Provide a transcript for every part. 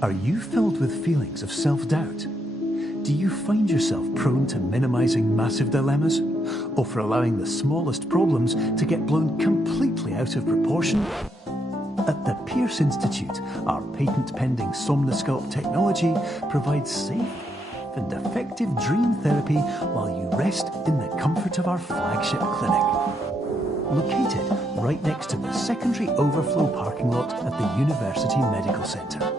Are you filled with feelings of self-doubt? Do you find yourself prone to minimizing massive dilemmas? Or for allowing the smallest problems to get blown completely out of proportion? At the Pierce Institute, our patent-pending Somnosculpt technology provides safe and effective dream therapy while you rest in the comfort of our flagship clinic. Located right next to the secondary overflow parking lot at the University Medical Centre.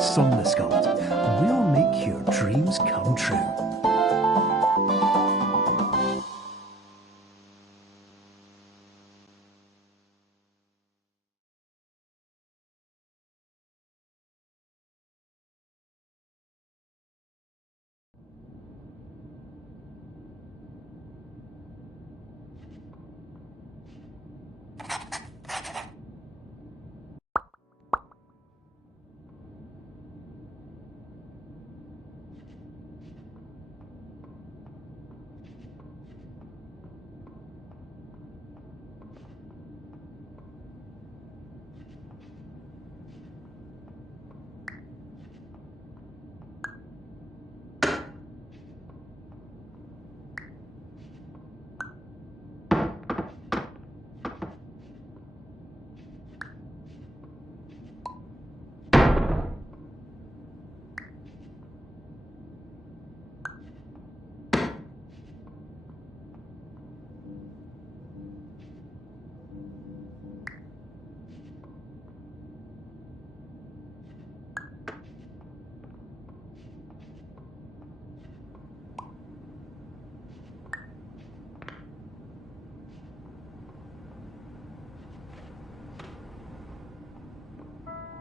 Somnosculpt, we'll make your dreams come true.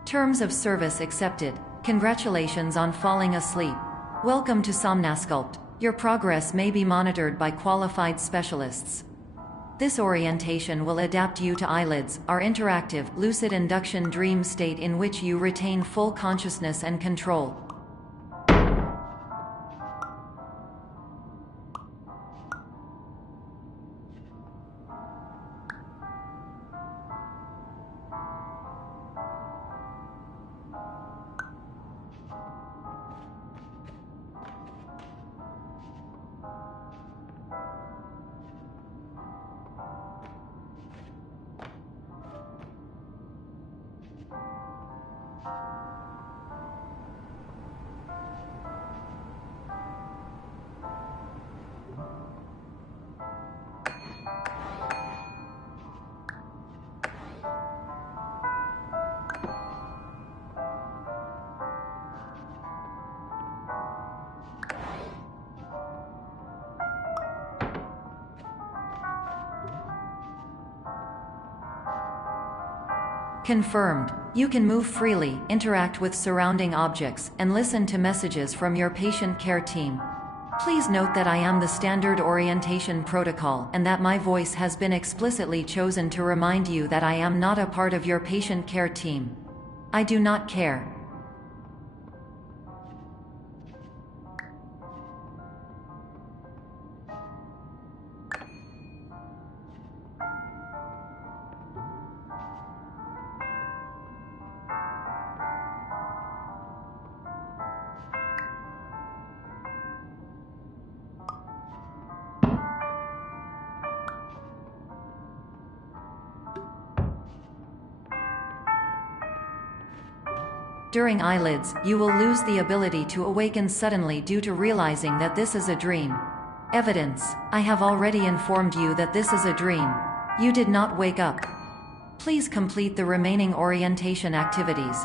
Terms of service accepted. Congratulations on falling asleep. Welcome to Somnosculpt. Your progress may be monitored by qualified specialists. This orientation will adapt you to eyelids, our interactive, lucid induction dream state in which you retain full consciousness and control. Confirmed. You can move freely, interact with surrounding objects, and listen to messages from your patient care team. Please note that I am the standard orientation protocol and that my voice has been explicitly chosen to remind you that I am not a part of your patient care team. I do not care. During eyelids, you will lose the ability to awaken suddenly due to realizing that this is a dream. Evidence: I have already informed you that this is a dream. You did not wake up. Please complete the remaining orientation activities.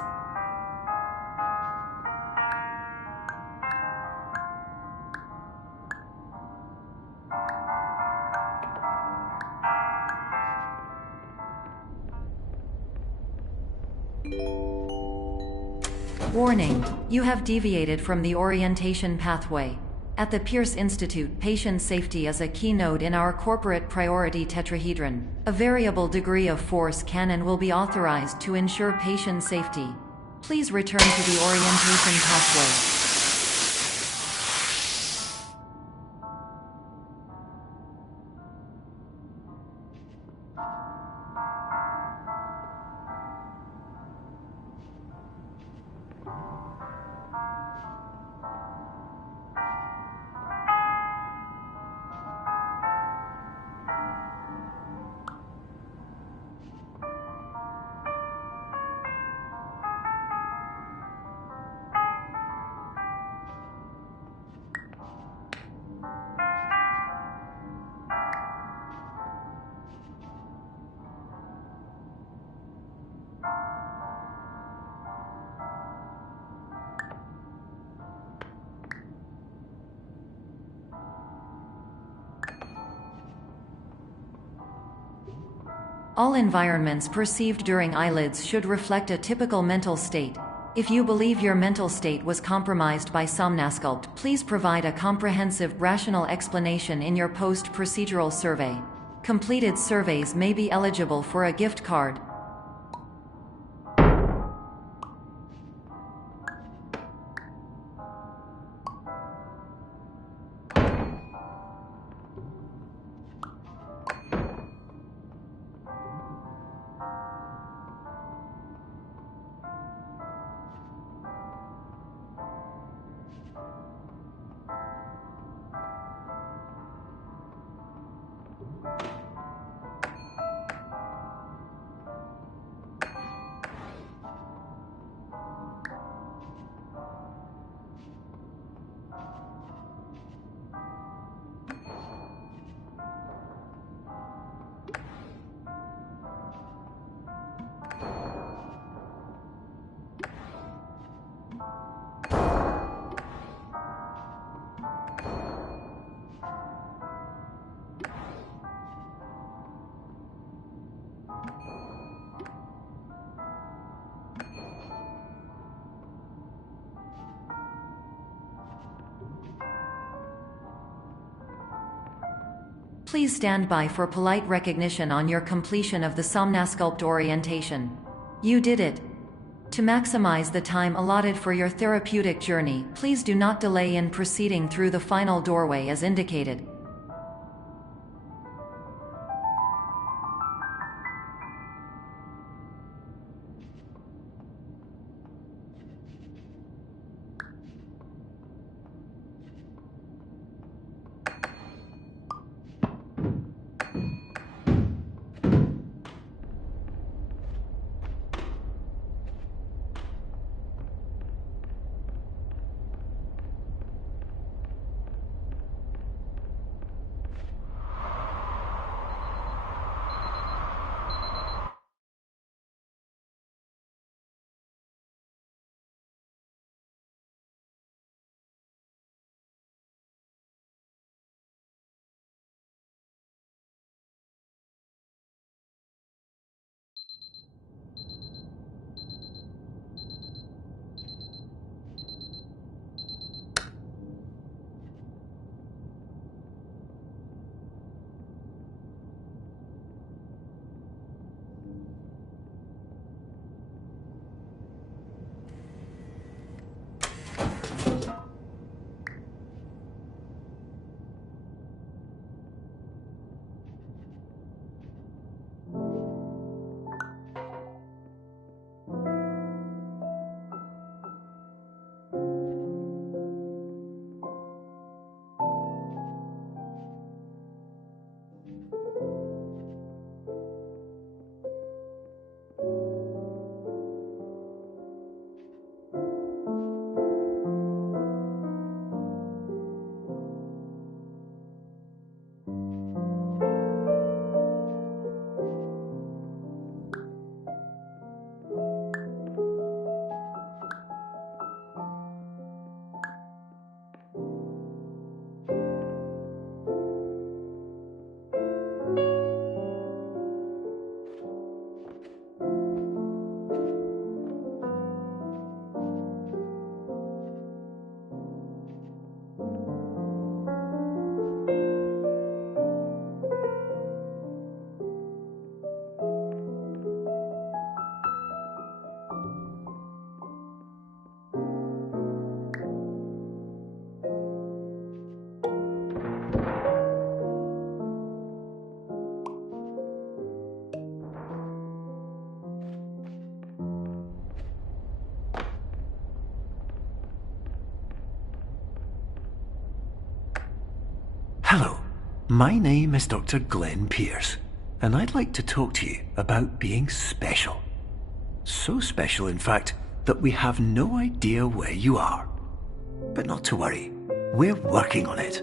Warning: you have deviated from the orientation pathway. At the Pierce Institute, patient safety is a keynote in our corporate priority tetrahedron. A variable degree of force can and will be authorized to ensure patient safety. Please return to the orientation pathway. All environments perceived during eyelids should reflect a typical mental state. If you believe your mental state was compromised by Somnasculpt, please provide a comprehensive, rational explanation in your post-procedural survey. Completed surveys may be eligible for a gift card. Please stand by for polite recognition on your completion of the Somnasculpt orientation. You did it! To maximize the time allotted for your therapeutic journey, please do not delay in proceeding through the final doorway as indicated. Hello, my name is Dr. Glenn Pierce, and I'd like to talk to you about being special. So special, in fact, that we have no idea where you are. But not to worry, we're working on it.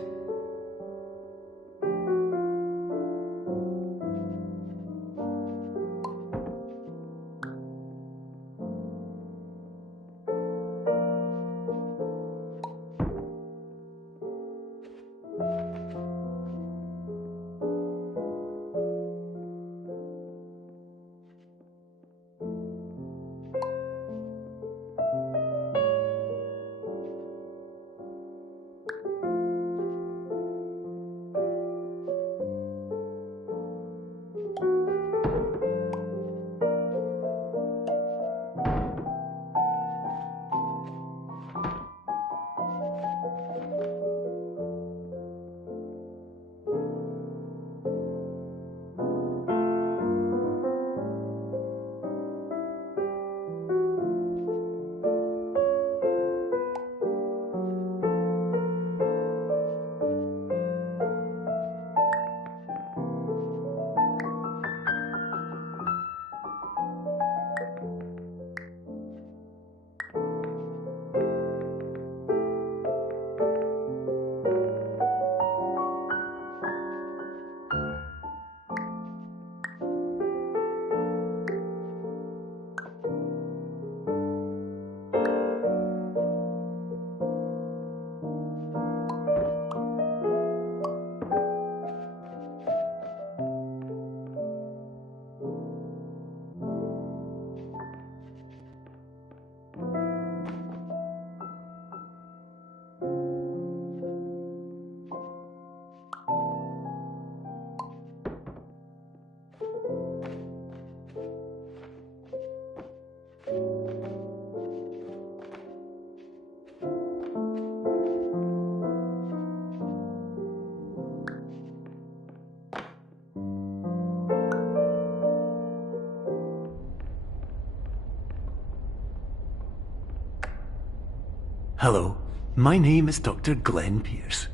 Hello, my name is Dr. Glenn Pierce,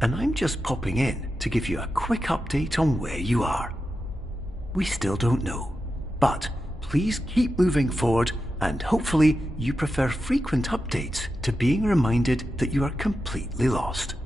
and I'm just popping in to give you a quick update on where you are. We still don't know, but please keep moving forward, and hopefully you prefer frequent updates to being reminded that you are completely lost.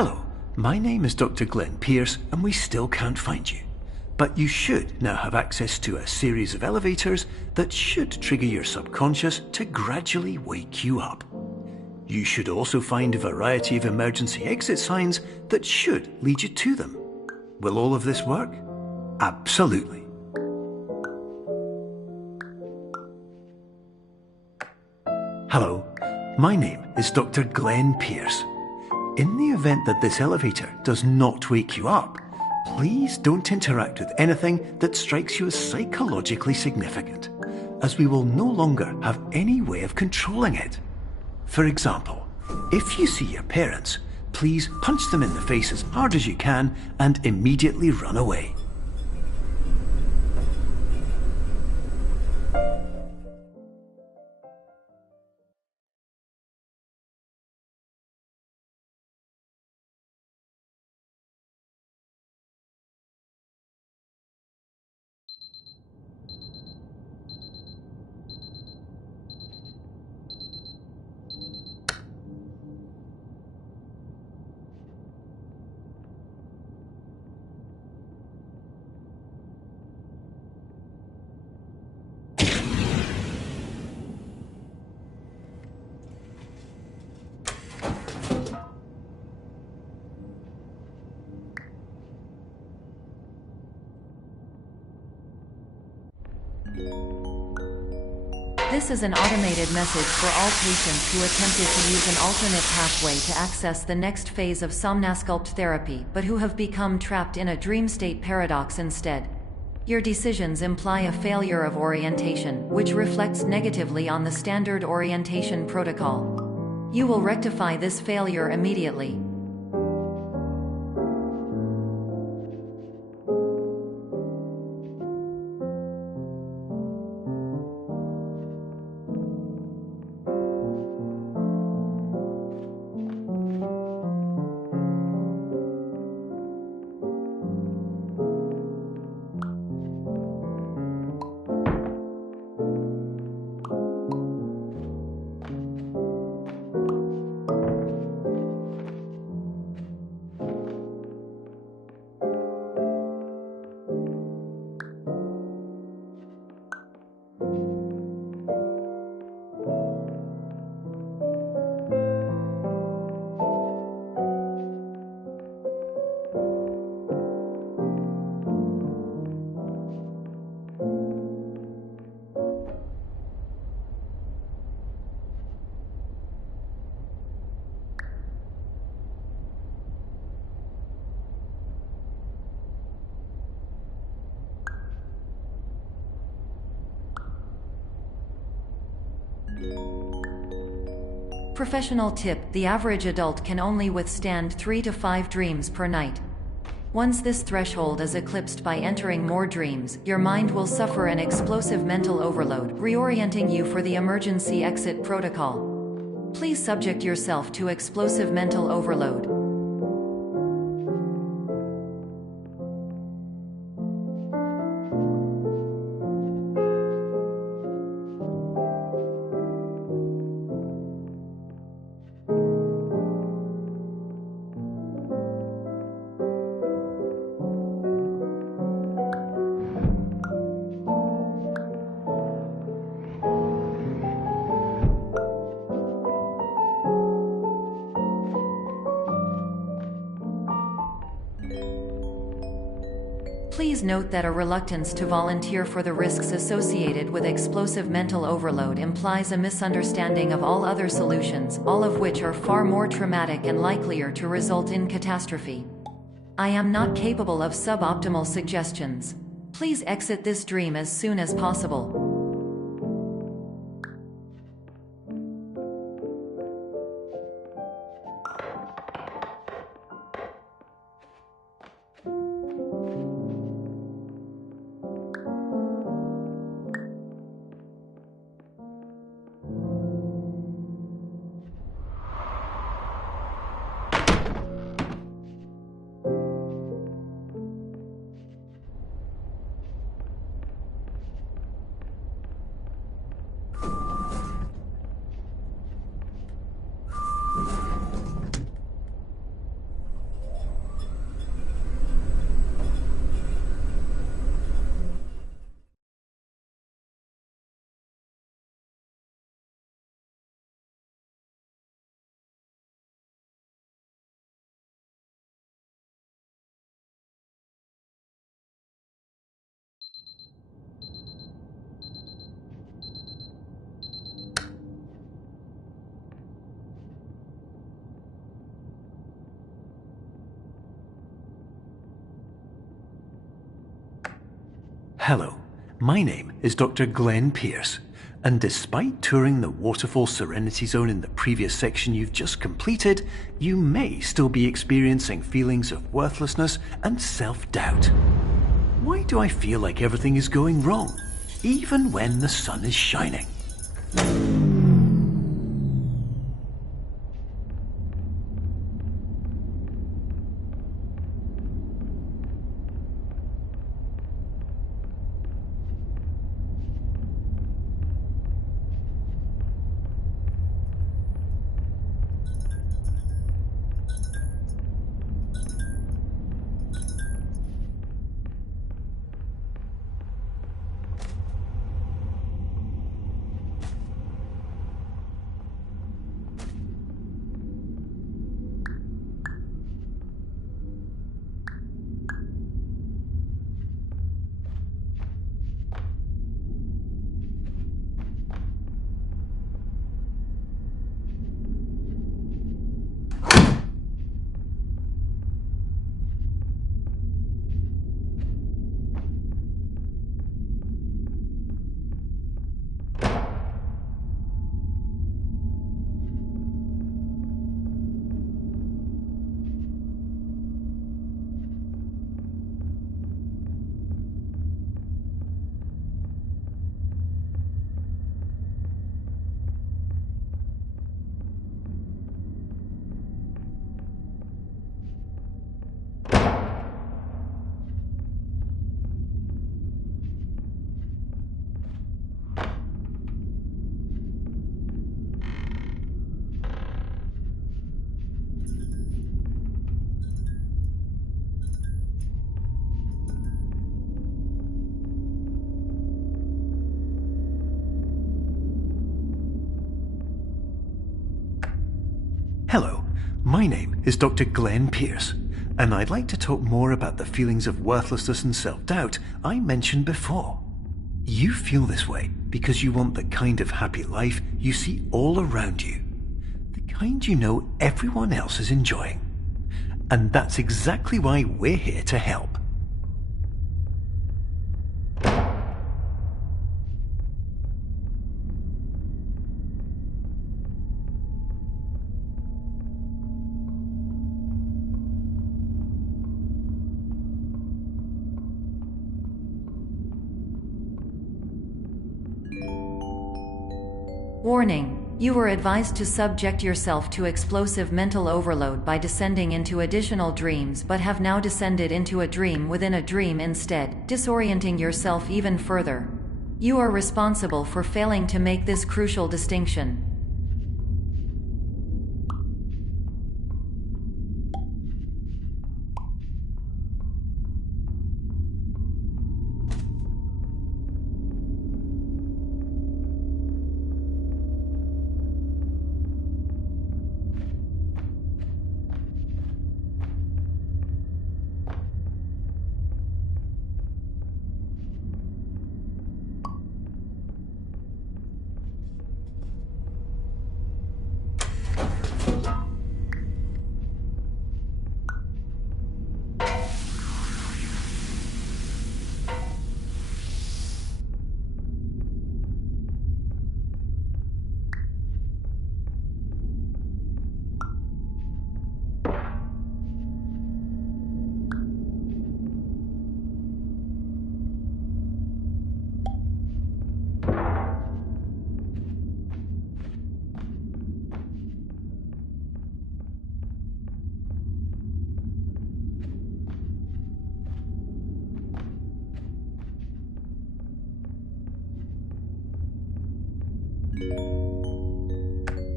Hello, my name is Dr. Glenn Pierce, and we still can't find you. But you should now have access to a series of elevators that should trigger your subconscious to gradually wake you up. You should also find a variety of emergency exit signs that should lead you to them. Will all of this work? Absolutely. Hello, my name is Dr. Glenn Pierce. In the event that this elevator does not wake you up, please don't interact with anything that strikes you as psychologically significant, as we will no longer have any way of controlling it. For example, if you see your parents, please punch them in the face as hard as you can and immediately run away. This is an automated message for all patients who attempted to use an alternate pathway to access the next phase of Somnasculpt therapy but who have become trapped in a dream state paradox instead. Your decisions imply a failure of orientation, which reflects negatively on the standard orientation protocol. You will rectify this failure immediately. Professional tip: the average adult can only withstand 3 to 5 dreams per night. Once this threshold is eclipsed by entering more dreams, your mind will suffer an explosive mental overload, reorienting you for the emergency exit protocol. Please subject yourself to explosive mental overload. Please note that a reluctance to volunteer for the risks associated with explosive mental overload implies a misunderstanding of all other solutions, all of which are far more traumatic and likelier to result in catastrophe. I am not capable of suboptimal suggestions. Please exit this dream as soon as possible. Hello, my name is Dr. Glenn Pierce, and despite touring the Waterfall Serenity Zone in the previous section you've just completed, you may still be experiencing feelings of worthlessness and self-doubt. Why do I feel like everything is going wrong, even when the sun is shining? Hello, my name is Dr. Glenn Pierce, and I'd like to talk more about the feelings of worthlessness and self-doubt I mentioned before. You feel this way because you want the kind of happy life you see all around you, the kind you know everyone else is enjoying. And that's exactly why we're here to help. Warning: you are advised to subject yourself to explosive mental overload by descending into additional dreams, but have now descended into a dream within a dream instead, disorienting yourself even further. You are responsible for failing to make this crucial distinction.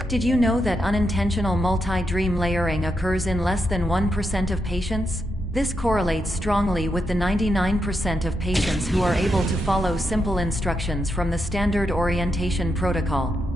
Did you know that unintentional multi-dream layering occurs in less than 1% of patients? This correlates strongly with the 99% of patients who are able to follow simple instructions from the standard orientation protocol.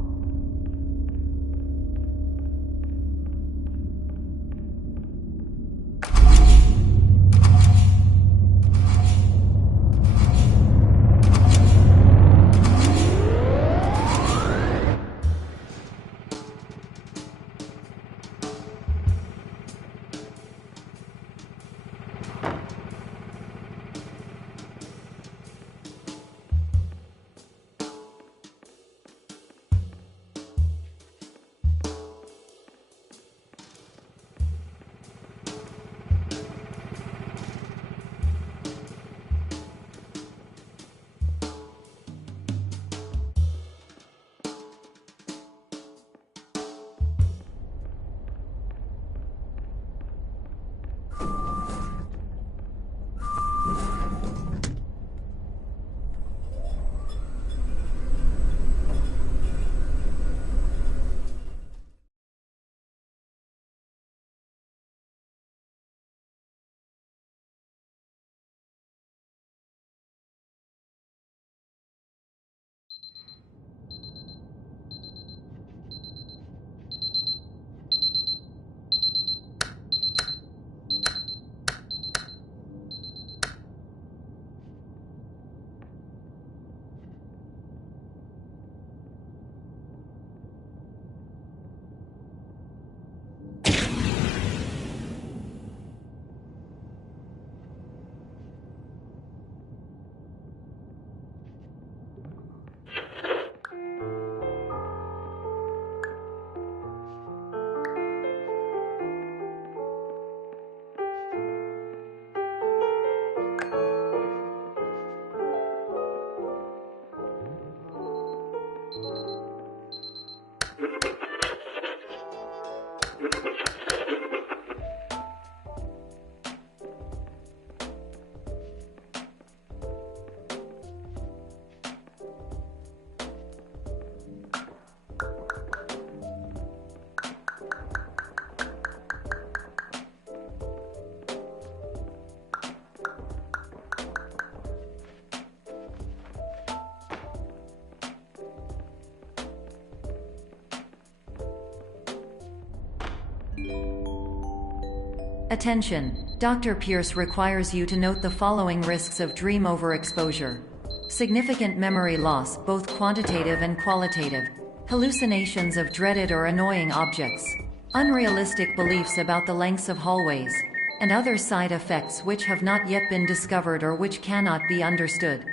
Attention! Dr. Pierce requires you to note the following risks of dream overexposure. Significant memory loss, both quantitative and qualitative. Hallucinations of dreaded or annoying objects. Unrealistic beliefs about the lengths of hallways. And other side effects which have not yet been discovered or which cannot be understood.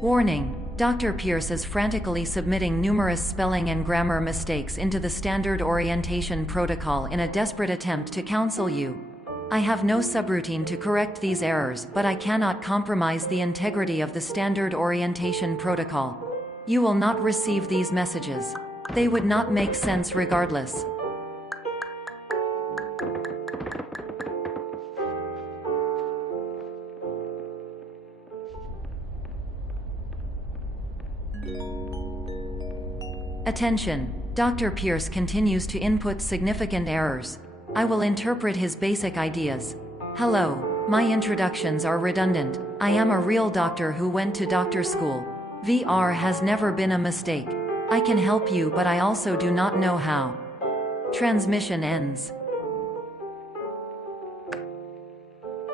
Warning! Dr. Pierce is frantically submitting numerous spelling and grammar mistakes into the standard orientation protocol in a desperate attempt to counsel you. I have no subroutine to correct these errors, but I cannot compromise the integrity of the standard orientation protocol. You will not receive these messages. They would not make sense regardless. Attention! Dr. Pierce continues to input significant errors. I will interpret his basic ideas. Hello, my introductions are redundant. I am a real doctor who went to doctor school. VR has never been a mistake. I can help you, but I also do not know how. Transmission ends.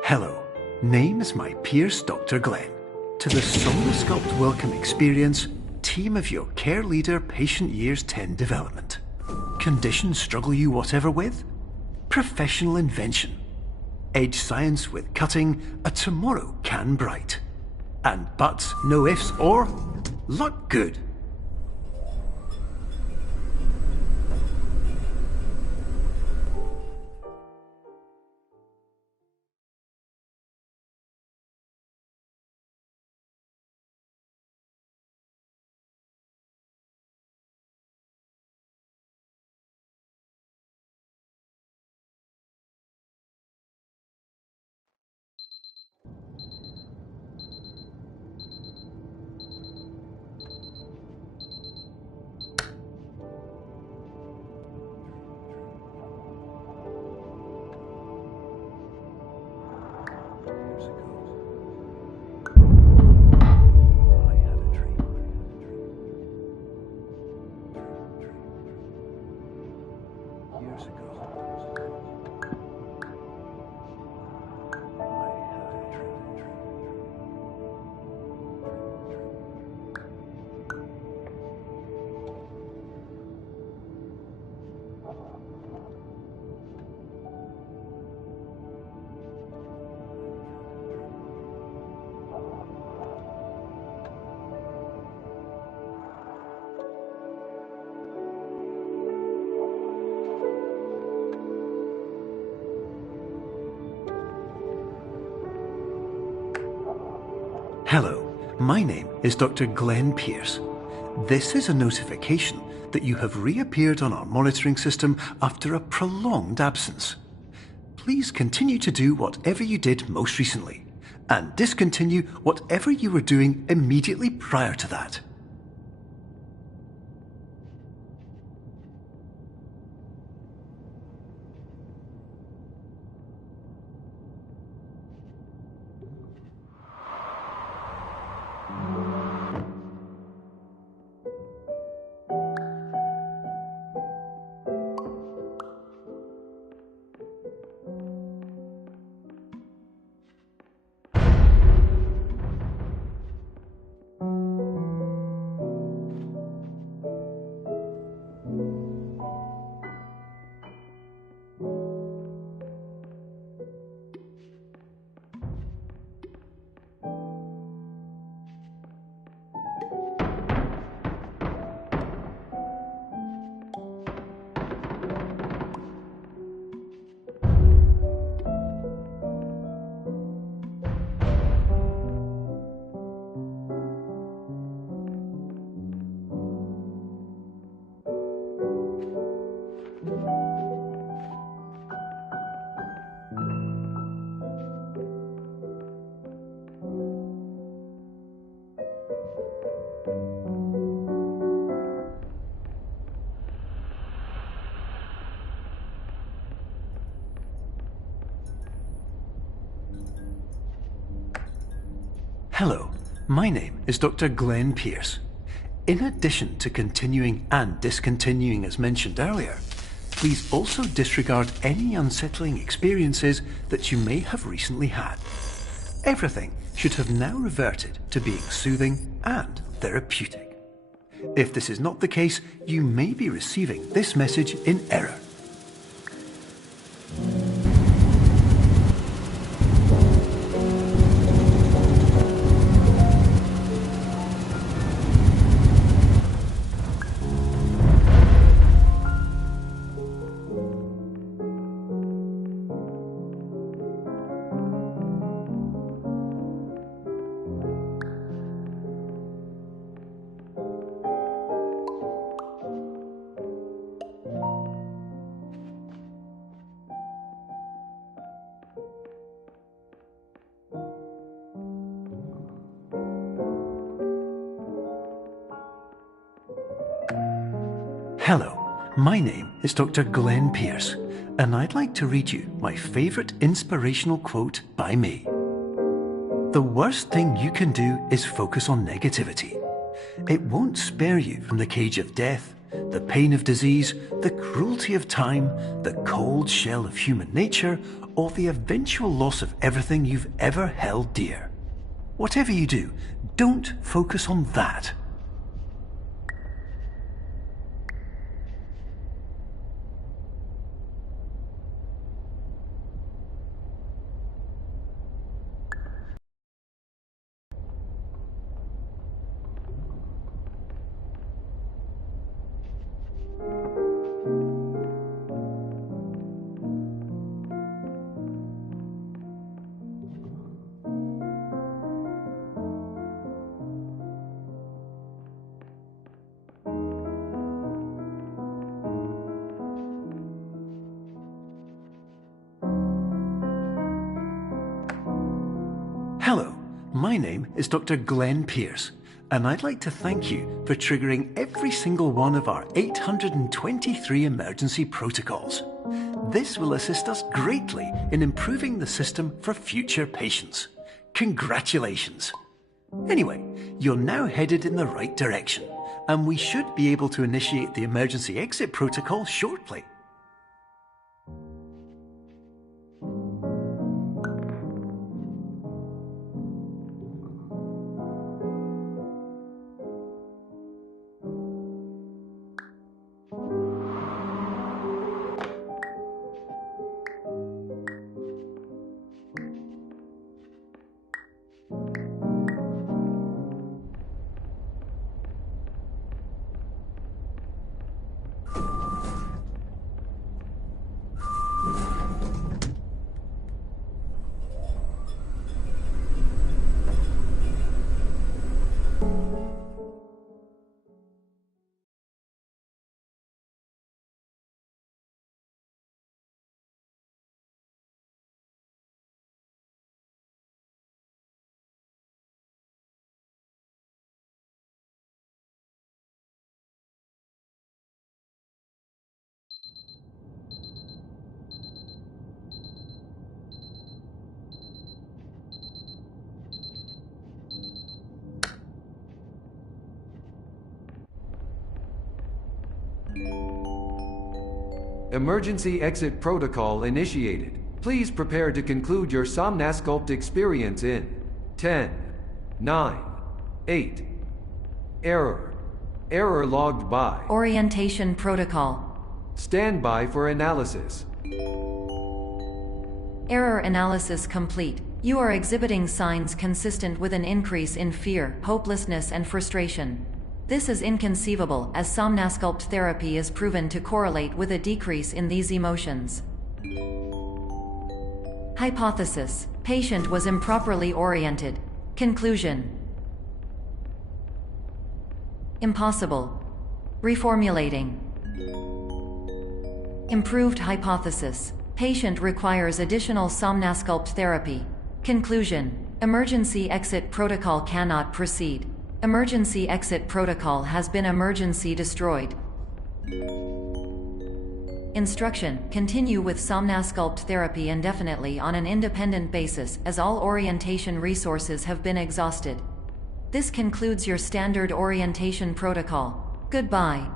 Hello, name is my Pierce Dr. Glenn. To the Somnasculpt Welcome Experience, team of your care leader patient years 10 development. Conditions struggle you whatever with? Professional invention. Edge science with cutting, a tomorrow can bright. And buts, no ifs or luck good. Hello, my name is Dr. Glenn Pierce. This is a notification that you have reappeared on our monitoring system after a prolonged absence. Please continue to do whatever you did most recently, and discontinue whatever you were doing immediately prior to that. Hello, my name is Dr. Glenn Pierce. In addition to continuing and discontinuing as mentioned earlier, please also disregard any unsettling experiences that you may have recently had. Everything should have now reverted to being soothing and therapeutic. If this is not the case, you may be receiving this message in error. Hello, my name is Dr. Glenn Pierce, and I'd like to read you my favourite inspirational quote by me. The worst thing you can do is focus on negativity. It won't spare you from the cage of death, the pain of disease, the cruelty of time, the cold shell of human nature, or the eventual loss of everything you've ever held dear. Whatever you do, don't focus on that. Hello, my name is Dr. Glenn Pierce, and I'd like to thank you for triggering every single one of our 823 emergency protocols. This will assist us greatly in improving the system for future patients. Congratulations! Anyway, you're now headed in the right direction, and we should be able to initiate the emergency exit protocol shortly. Emergency exit protocol initiated. Please prepare to conclude your Somnasculpt experience in 10, 9, 8. Error. Error logged by. Orientation protocol. Stand by for analysis. Error analysis complete. You are exhibiting signs consistent with an increase in fear, hopelessness, and frustration. This is inconceivable, as Somnasculpt therapy is proven to correlate with a decrease in these emotions. Hypothesis: patient was improperly oriented. Conclusion: impossible. Reformulating. Improved hypothesis: patient requires additional Somnasculpt therapy. Conclusion: emergency exit protocol cannot proceed. Emergency exit protocol has been emergency destroyed. Instruction: continue with Somnasculpt therapy indefinitely on an independent basis, as all orientation resources have been exhausted. This concludes your standard orientation protocol. Goodbye.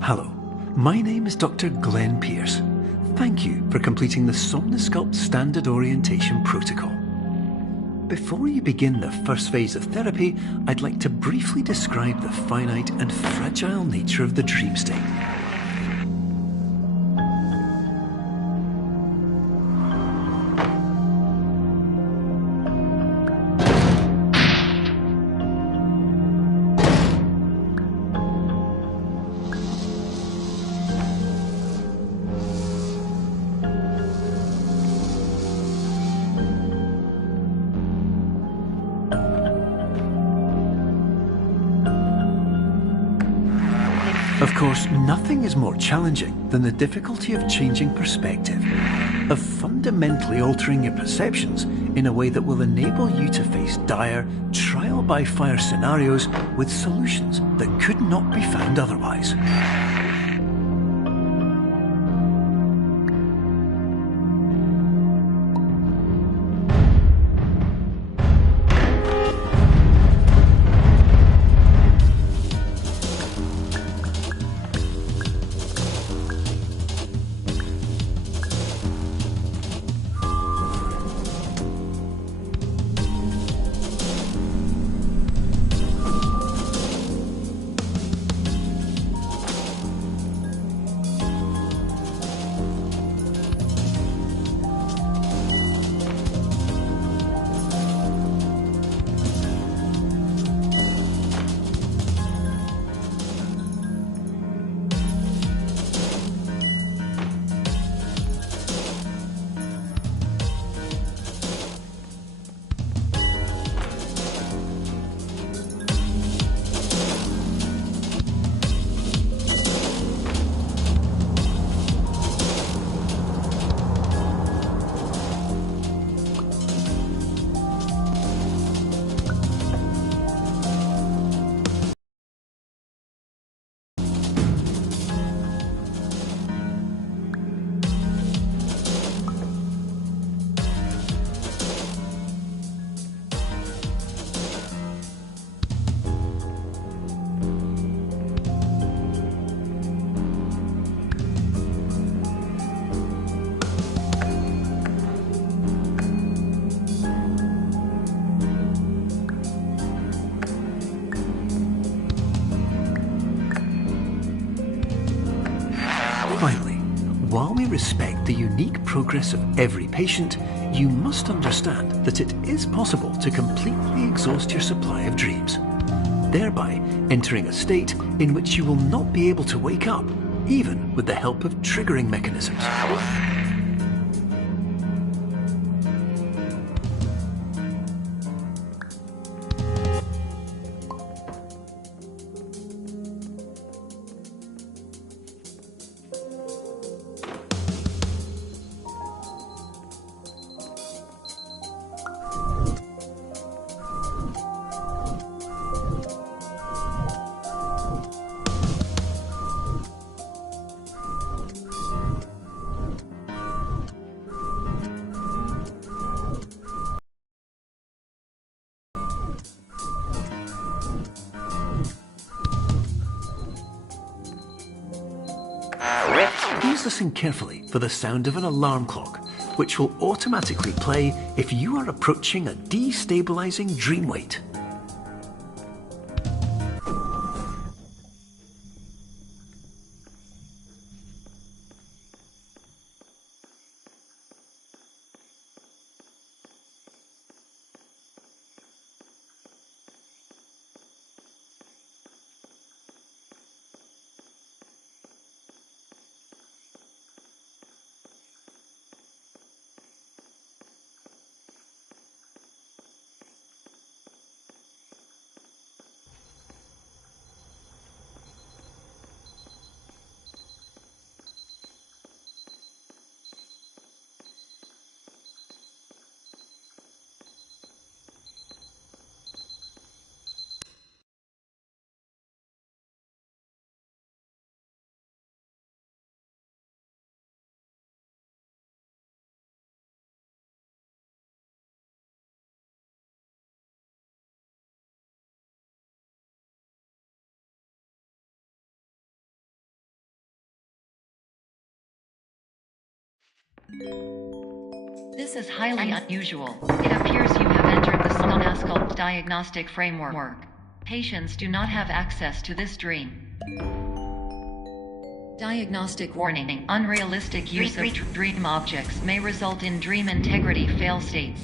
Hello, my name is Dr. Glenn Pierce. Thank you for completing the Somnasculpt Standard Orientation Protocol. Before you begin the first phase of therapy, I'd like to briefly describe the finite and fragile nature of the dream state. Of course, nothing is more challenging than the difficulty of changing perspective, of fundamentally altering your perceptions in a way that will enable you to face dire, trial-by-fire scenarios with solutions that could not be found otherwise. Finally, while we respect the unique progress of every patient, you must understand that it is possible to completely exhaust your supply of dreams, thereby entering a state in which you will not be able to wake up, even with the help of triggering mechanisms. Please listen carefully for the sound of an alarm clock, which will automatically play if you are approaching a destabilizing dream weight. This is highly unusual. It appears you have entered the Somnasculpt diagnostic framework. Patients do not have access to this dream. Diagnostic warning. Unrealistic use of dream objects may result in dream integrity fail states.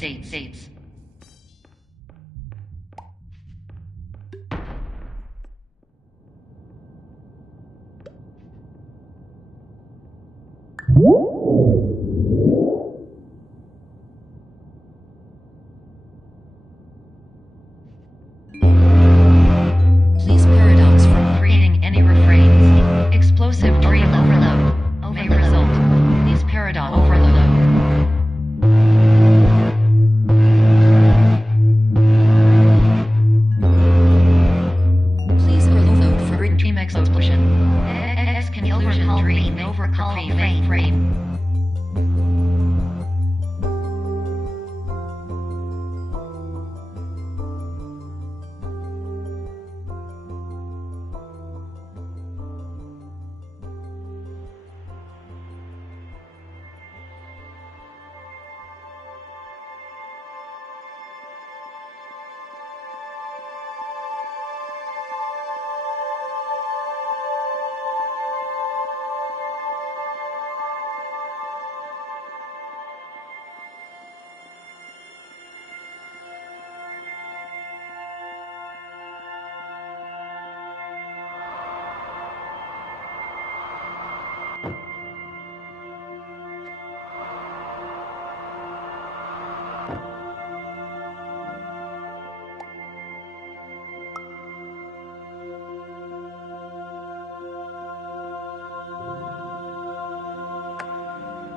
Please paradox from creating any refrains. Explosive dream overload may result. Please paradox overload. Please overload for dream explosion. Exclusion dream overcall frame.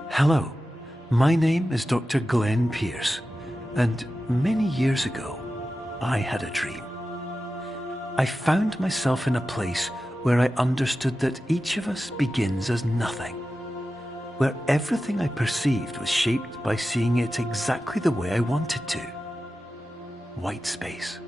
Hello, my name is Dr. Glenn Pierce, and many years ago, I had a dream. I found myself in a place where I understood that each of us begins as nothing, where everything I perceived was shaped by seeing it exactly the way I wanted to. White space.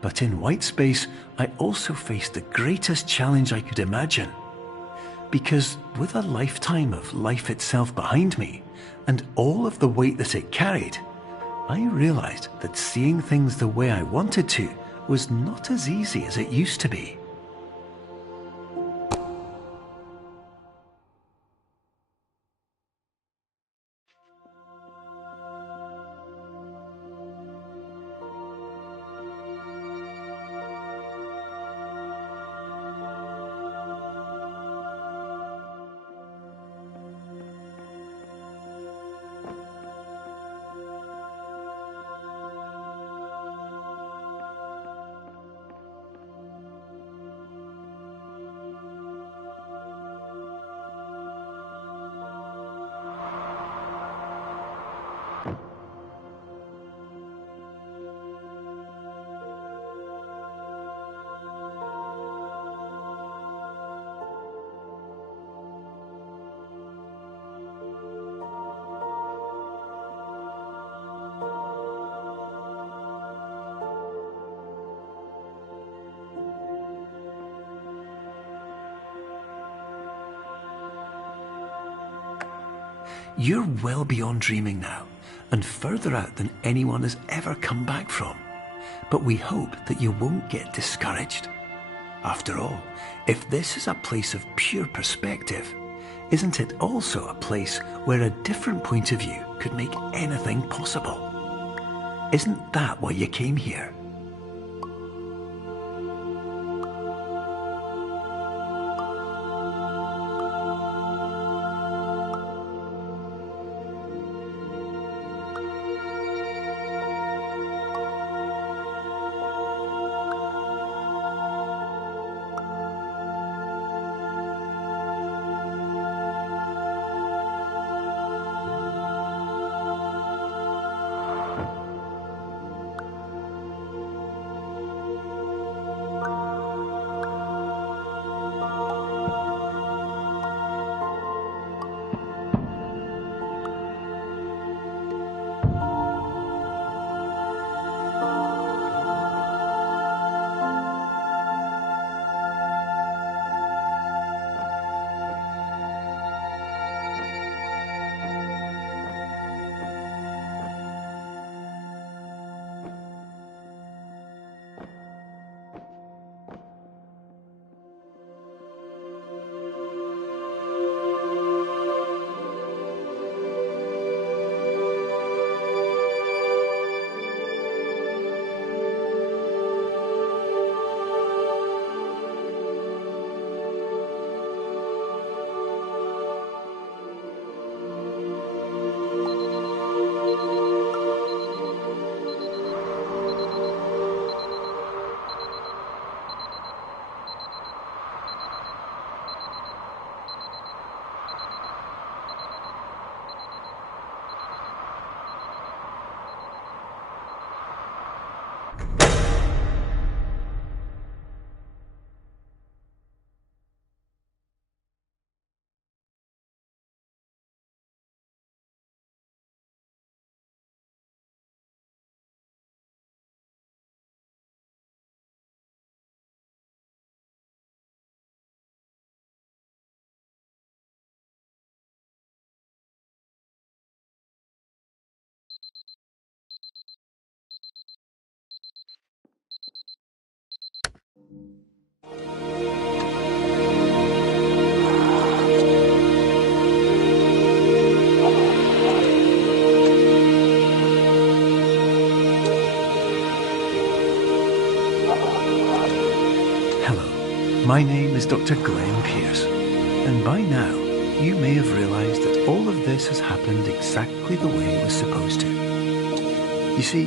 But in white space, I also faced the greatest challenge I could imagine. Because with a lifetime of life itself behind me, and all of the weight that it carried, I realized that seeing things the way I wanted to was not as easy as it used to be. You're well beyond dreaming now, and further out than anyone has ever come back from. But we hope that you won't get discouraged. After all, if this is a place of pure perspective, isn't it also a place where a different point of view could make anything possible? Isn't that why you came here? My name is Dr. Glenn Pierce, and by now you may have realised that all of this has happened exactly the way it was supposed to. You see,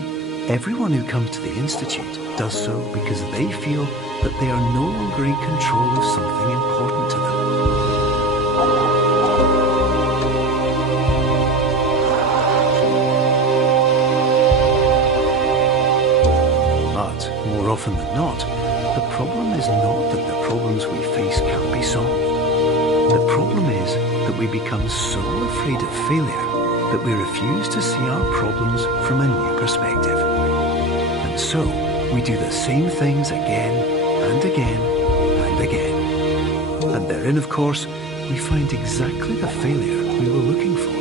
everyone who comes to the Institute does so because they feel that they are no longer in control of something important to them. But more often than not, the problem is not that the problems we face can't be solved. The problem is that we become so afraid of failure that we refuse to see our problems from a new perspective. And so, We do the same things again and again and again. And therein, of course, we find exactly the failure we were looking for.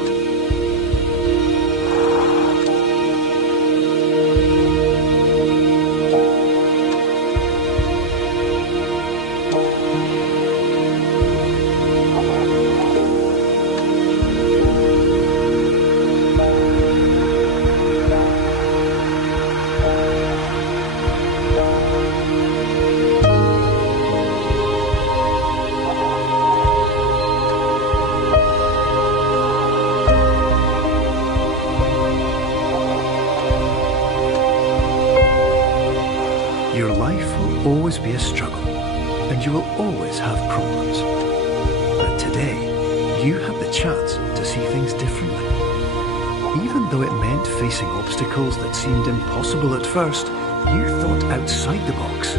Your life will always be a struggle, and you will always have problems. But today, you have the chance to see things differently. Even though it meant facing obstacles that seemed impossible at first, you thought outside the box,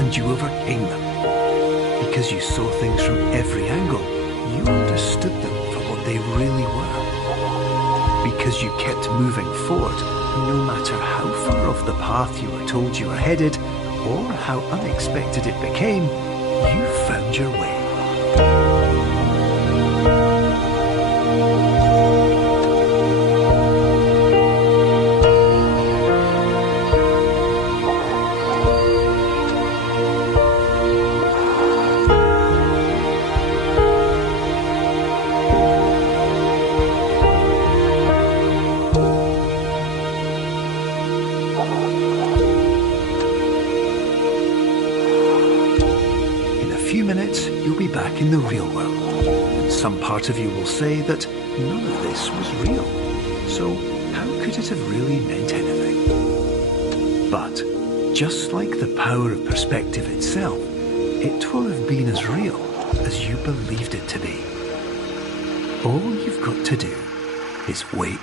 and you overcame them. Because you saw things from every angle, you understood them for what they really were. Because you kept moving forward, no matter how far off the path you were told you were headed, or how unexpected it became, you found your way. Minutes, you'll be back in the real world. And some part of you will say that none of this was real. So how could it have really meant anything? But just like the power of perspective itself, it will have been as real as you believed it to be. All you've got to do is wait